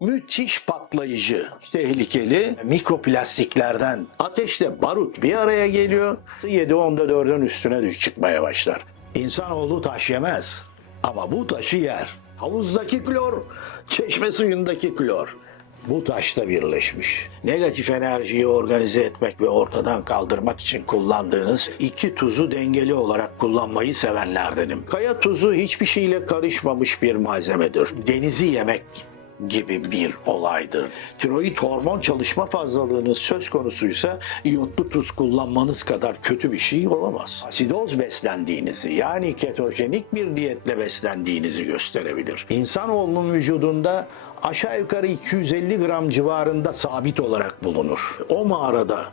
Müthiş patlayıcı, tehlikeli mikroplastiklerden ateşle barut bir araya geliyor. 7-10'da üstüne çıkmaya başlar. İnsanoğlu taş yemez ama bu taşı yer. Havuzdaki klor, çeşme suyundaki klor. Bu taşta birleşmiş. Negatif enerjiyi organize etmek ve ortadan kaldırmak için kullandığınız iki tuzu dengeli olarak kullanmayı sevenlerdenim. Kaya tuzu hiçbir şeyle karışmamış bir malzemedir. Denizi yemek gibi bir olaydır. Tiroid hormon çalışma fazlalığınız söz konusuysa iyotlu tuz kullanmanız kadar kötü bir şey olamaz. Asidoz beslendiğinizi, yani ketojenik bir diyetle beslendiğinizi gösterebilir. İnsanoğlunun vücudunda aşağı yukarı 250 gram civarında sabit olarak bulunur. O mağarada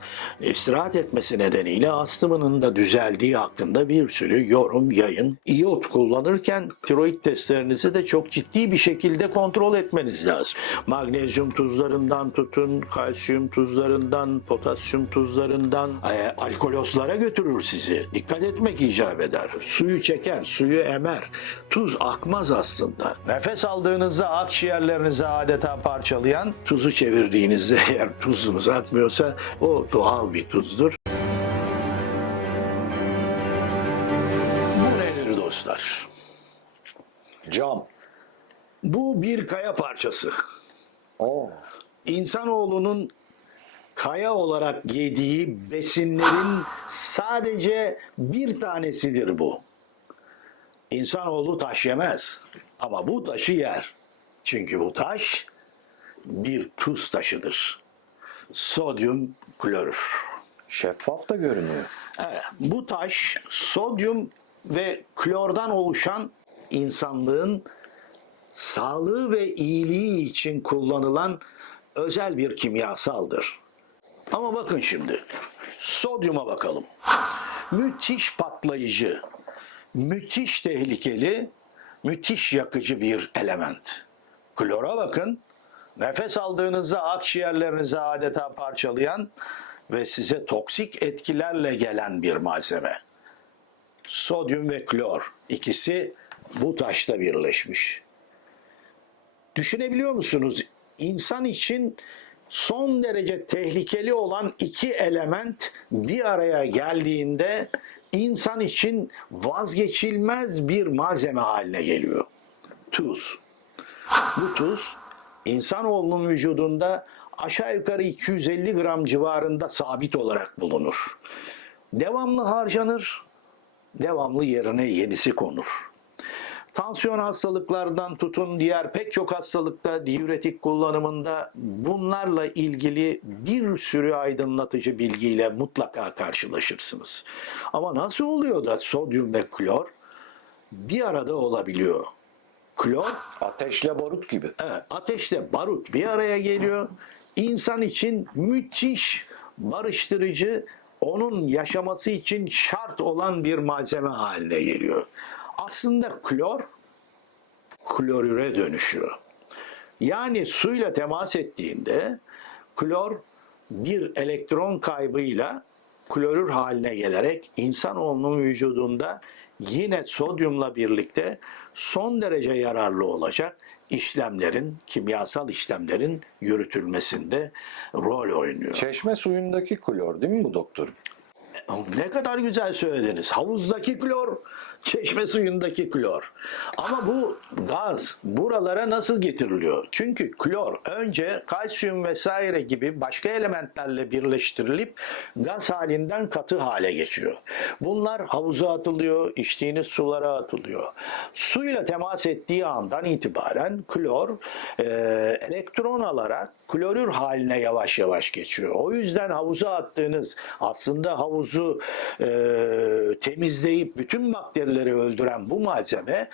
istirahat etmesi nedeniyle astımının da düzeldiği hakkında bir sürü yorum, yayın. İyot kullanırken tiroid testlerinizi de çok ciddi bir şekilde kontrol etmeniz lazım. Magnezyum tuzlarından tutun, kalsiyum tuzlarından, potasyum tuzlarından, alkolozlara götürür sizi. Dikkat etmek icap eder. Suyu çeker, suyu emer. Tuz akmaz aslında. Nefes aldığınızda akciğerlerinizi adeta parçalayan, tuzu çevirdiğinizde eğer tuzunuz akmıyorsa o doğal bir tuzdur. Bu nedir dostlar? Cam. Bu bir kaya parçası. Oo. İnsanoğlunun kaya olarak yediği besinlerin sadece bir tanesidir bu. İnsanoğlu taş yemez ama bu taşı yer. Çünkü bu taş bir tuz taşıdır. Sodyum klorür. Şeffaf da görünüyor. Evet, bu taş sodyum ve klordan oluşan insanlığın sağlığı ve iyiliği için kullanılan özel bir kimyasaldır. Ama bakın şimdi, sodyuma bakalım. Müthiş patlayıcı, müthiş tehlikeli, müthiş yakıcı bir element. Klora bakın, nefes aldığınızda akciğerlerinizi adeta parçalayan ve size toksik etkilerle gelen bir malzeme. Sodyum ve klor, ikisi bu taşta birleşmiş. Düşünebiliyor musunuz? İnsan için son derece tehlikeli olan iki element bir araya geldiğinde insan için vazgeçilmez bir malzeme haline geliyor. Tuz. Bu tuz insanoğlunun vücudunda aşağı yukarı 250 gram civarında sabit olarak bulunur. Devamlı harcanır, devamlı yerine yenisi konur. Tansiyon hastalıklardan tutun diğer pek çok hastalıkta, diüretik kullanımında bunlarla ilgili bir sürü aydınlatıcı bilgiyle mutlaka karşılaşırsınız. Ama nasıl oluyor da sodyum ve klor bir arada olabiliyor? Klor, Ateşle barut gibi. evet, ateşle barut bir araya geliyor. İnsan için müthiş barıştırıcı, onun yaşaması için şart olan bir malzeme haline geliyor. Aslında klor, klorüre dönüşüyor. Yani suyla temas ettiğinde klor bir elektron kaybıyla klorür haline gelerek insanoğlunun vücudunda yine sodyumla birlikte son derece yararlı olacak işlemlerin, kimyasal işlemlerin yürütülmesinde rol oynuyor. Çeşme suyundaki klor değil mi bu doktor? Ne kadar güzel söylediniz. Havuzdaki klor, çeşme suyundaki klor. Ama bu gaz buralara nasıl getiriliyor? Çünkü klor önce kalsiyum vesaire gibi başka elementlerle birleştirilip gaz halinden katı hale geçiyor. Bunlar havuza atılıyor, içtiğiniz sulara atılıyor. Suyla temas ettiği andan itibaren klor elektron alarak klorür haline yavaş yavaş geçiyor. O yüzden havuza attığınız, aslında havuzu temizleyip bütün bakterileri öldüren bu malzeme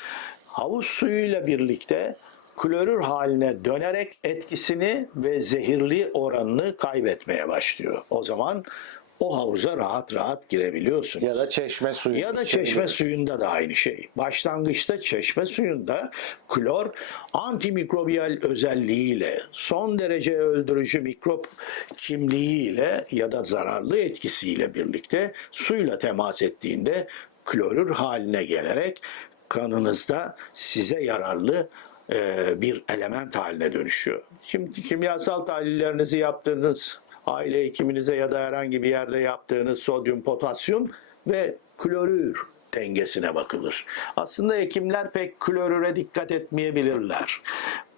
havuz suyuyla birlikte klorür haline dönerek etkisini ve zehirli oranını kaybetmeye başlıyor. O zaman o havuza rahat rahat girebiliyorsunuz. Ya da çeşme suyu. Ya da çeşme suyunda da aynı şey. Başlangıçta çeşme suyunda klor antimikrobiyal özelliğiyle, son derece öldürücü mikrop kimliğiyle ya da zararlı etkisiyle birlikte suyla temas ettiğinde klorür haline gelerek kanınızda size yararlı bir element haline dönüşüyor. Şimdi kimyasal tahlillerinizi yaptığınız, aile hekiminize ya da herhangi bir yerde yaptığınız sodyum, potasyum ve klorür dengesine bakılır. Aslında hekimler pek klorüre dikkat etmeyebilirler.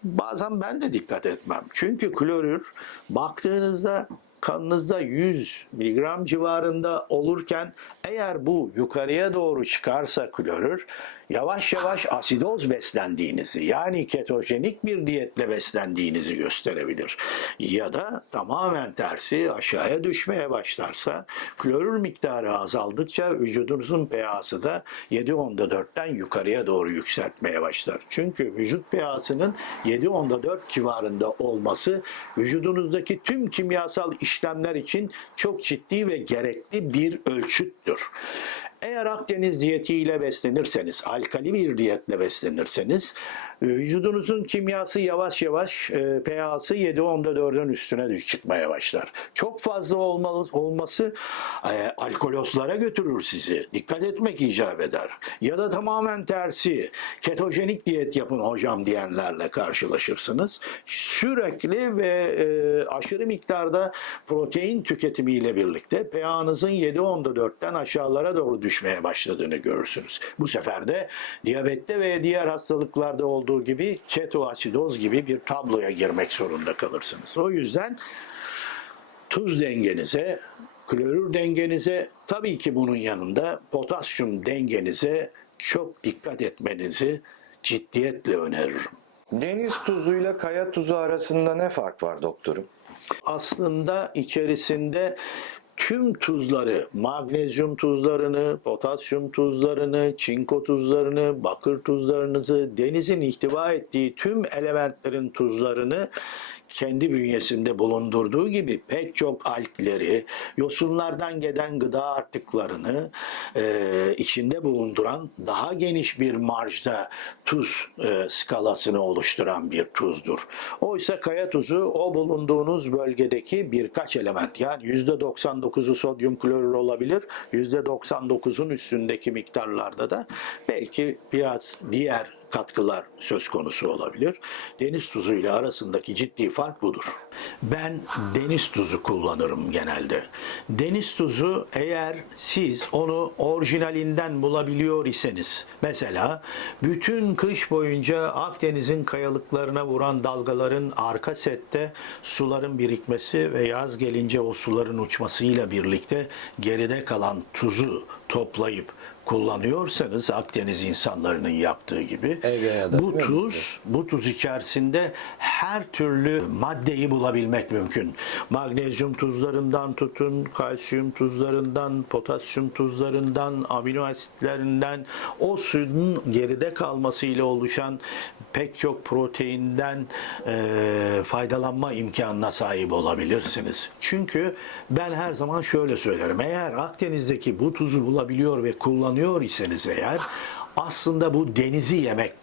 Bazen ben de dikkat etmem. Çünkü klorür baktığınızda kanınızda 100 miligram civarında olurken eğer bu yukarıya doğru çıkarsa klorür, yavaş yavaş asidoz beslendiğinizi, yani ketojenik bir diyetle beslendiğinizi gösterebilir. Ya da tamamen tersi aşağıya düşmeye başlarsa, klorür miktarı azaldıkça vücudunuzun pH'sı da 7.4'ten yukarıya doğru yükseltmeye başlar. Çünkü vücut pH'sının 7.4 civarında olması vücudunuzdaki tüm kimyasal işlemler için çok ciddi ve gerekli bir ölçüttür. Eğer Akdeniz diyetiyle beslenirseniz, alkali bir diyetle beslenirseniz, vücudunuzun kimyası yavaş yavaş pH'sı 7.4'ün üstüne çıkmaya başlar. Çok fazla olması alkolozlara götürür sizi. Dikkat etmek icap eder. Ya da tamamen tersi, ketojenik diyet yapın hocam diyenlerle karşılaşırsınız. Sürekli ve aşırı miktarda protein tüketimiyle birlikte pH'nızın 7.4'ten aşağılara doğru düşmeye başladığını görürsünüz. Bu sefer de diyabette ve diğer hastalıklarda olduğu gibi ketoasidoz gibi bir tabloya girmek zorunda kalırsınız. O yüzden tuz dengenize, klorür dengenize, tabii ki bunun yanında potasyum dengenize çok dikkat etmenizi ciddiyetle öneririm. Deniz tuzuyla kaya tuzu arasında ne fark var doktorum? Aslında içerisinde tüm tuzları, magnezyum tuzlarını, potasyum tuzlarını, çinko tuzlarını, bakır tuzlarınızı, denizin ihtiva ettiği tüm elementlerin tuzlarını kendi bünyesinde bulundurduğu gibi pek çok alkleri, yosunlardan gelen gıda artıklarını içinde bulunduran daha geniş bir marjda tuz skalasını oluşturan bir tuzdur. Oysa kaya tuzu o bulunduğunuz bölgedeki birkaç element, yani %99'u sodyum klorür olabilir, %99'un üstündeki miktarlarda da belki biraz diğer katkılar söz konusu olabilir. Deniz tuzu ile arasındaki ciddi fark budur. Ben deniz tuzu kullanırım genelde. Deniz tuzu, eğer siz onu orijinalinden bulabiliyor iseniz, mesela bütün kış boyunca Akdeniz'in kayalıklarına vuran dalgaların arka sette suların birikmesi ve yaz gelince o suların uçmasıyla birlikte geride kalan tuzu toplayıp kullanıyorsanız, Akdeniz insanlarının yaptığı gibi, bu tuz içerisinde her türlü maddeyi bulabilmek mümkün. Magnezyum tuzlarından tutun, kalsiyum tuzlarından, potasyum tuzlarından, amino asitlerinden, o suyun geride kalmasıyla oluşan pek çok proteinden faydalanma imkanına sahip olabilirsiniz. Çünkü ben her zaman şöyle söylerim: eğer Akdeniz'deki bu tuzu bulabiliyor ve kullanıyor iseniz eğer, aslında bu denizi yemek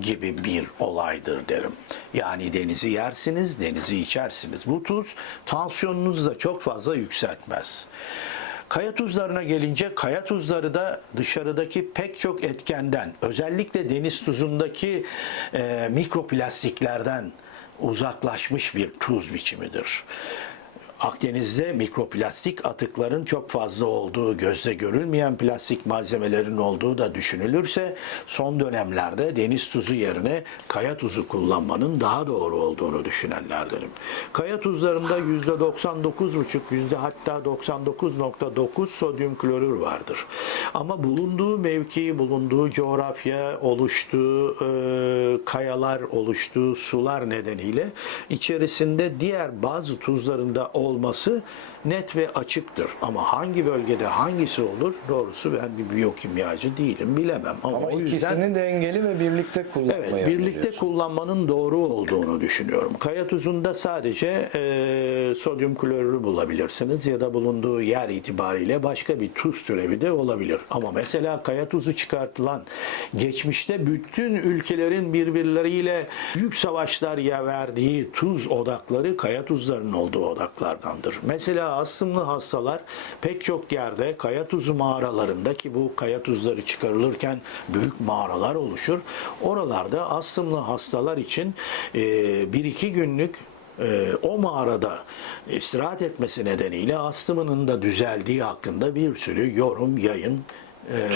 gibi bir olaydır derim. Yani denizi yersiniz, denizi içersiniz. Bu tuz tansiyonunuzu da çok fazla yükseltmez. Kaya tuzlarına gelince, kaya tuzları da dışarıdaki pek çok etkenden, özellikle deniz tuzundaki mikroplastiklerden uzaklaşmış bir tuz biçimidir. Akdeniz'de mikroplastik atıkların çok fazla olduğu, gözle görülmeyen plastik malzemelerin olduğu da düşünülürse, son dönemlerde deniz tuzu yerine kaya tuzu kullanmanın daha doğru olduğunu düşünenlerdenim. Kaya tuzlarında %99,5, hatta 99,9 sodyum klorür vardır. Ama bulunduğu mevki, bulunduğu coğrafya, oluştuğu kayalar, oluştuğu sular nedeniyle içerisinde diğer bazı tuzlarında olması net ve açıktır. Ama hangi bölgede hangisi olur, doğrusu ben bir biyokimyacı değilim, bilemem. Ama o ikisini yüzden dengeli ve birlikte kullanmayı evet, birlikte kullanmanın doğru olduğunu düşünüyorum. Kaya tuzunda sadece sodyum klorürü bulabilirsiniz ya da bulunduğu yer itibariyle başka bir tuz türevi de olabilir. Ama mesela kaya tuzu çıkartılan, geçmişte bütün ülkelerin birbirleriyle büyük savaşlar verdiği tuz odakları kaya tuzlarının olduğu odaklar. tuzlardandır. Mesela astımlı hastalar pek çok yerde kaya tuzu mağaralarında, ki bu kaya tuzları çıkarılırken büyük mağaralar oluşur. Oralarda astımlı hastalar için 1-2 günlük o mağarada istirahat etmesi nedeniyle astımının da düzeldiği hakkında bir sürü yorum, yayın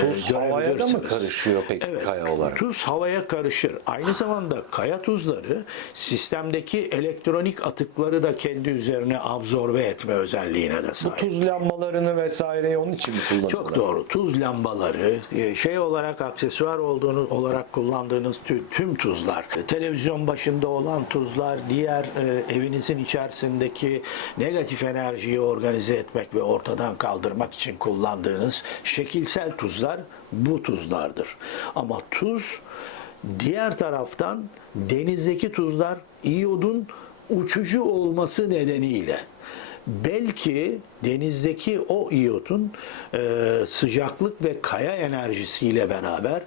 Tuz havaya da mı görebilirsiniz. karışıyor peki Evet, kaya olarak? tuz havaya karışır. Aynı zamanda kaya tuzları sistemdeki elektronik atıkları da kendi üzerine absorbe etme özelliğine de Bu sahip. tuz lambalarını vesaireyi onun için mi kullanıyorlar? Çok doğru. Tuz lambaları, şey olarak aksesuar olarak kullandığınız tüm tuzlar, televizyon başında olan tuzlar, diğer evinizin içerisindeki negatif enerjiyi organize etmek ve ortadan kaldırmak için kullandığınız şekilsel tuzlar bu tuzlardır. Ama tuz, diğer taraftan denizdeki tuzlar iyodun uçucu olması nedeniyle belki denizdeki o iyotun sıcaklık ve kaya enerjisiyle beraber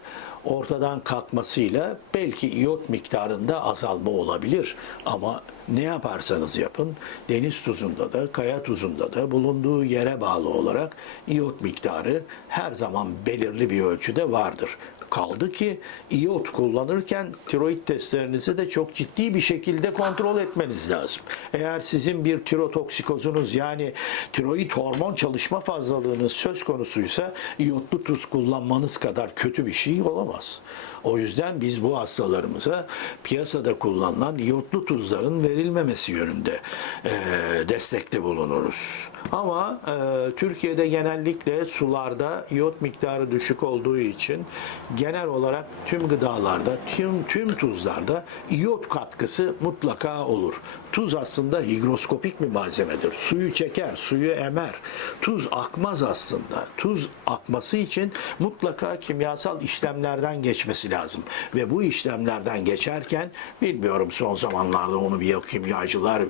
ortadan kalkmasıyla belki iyot miktarında azalma olabilir. Ama ne yaparsanız yapın, deniz tuzunda da kaya tuzunda da bulunduğu yere bağlı olarak iyot miktarı her zaman belirli bir ölçüde vardır. Kaldı ki iyot kullanırken tiroid testlerinizi de çok ciddi bir şekilde kontrol etmeniz lazım. Eğer sizin bir tirotoksikozunuz, yani tiroid hormon çalışma fazlalığınız söz konusuysa iyotlu tuz kullanmanız kadar kötü bir şey olamaz. O yüzden biz bu hastalarımıza piyasada kullanılan iyotlu tuzların verilmemesi yönünde destekte bulunuruz. Ama Türkiye'de genellikle sularda iyot miktarı düşük olduğu için genel olarak tüm gıdalarda, tüm tuzlarda iyot katkısı mutlaka olur. Tuz aslında higroskopik bir malzemedir. Suyu çeker, suyu emer. Tuz akmaz aslında. Tuz akması için mutlaka kimyasal işlemlerden geçmesi lazım. Ve bu işlemlerden geçerken, bilmiyorum son zamanlarda onu biyokimyacılar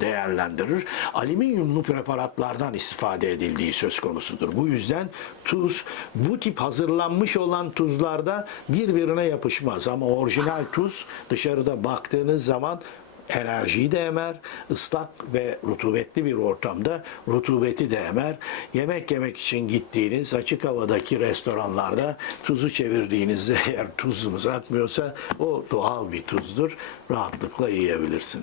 değerlendirir, alüminyumlu preparatlardan istifade edildiği söz konusudur. Bu yüzden tuz bu tip hazırlanmış olan tuzlarda birbirine yapışmaz. Ama orijinal tuz dışarıda baktığınız zaman enerjiyi de emer, ıslak ve rutubetli bir ortamda rutubeti de emer. Yemek yemek için gittiğiniz açık havadaki restoranlarda tuzu çevirdiğinizde eğer tuzunuz akmıyorsa o doğal bir tuzdur. Rahatlıkla yiyebilirsin.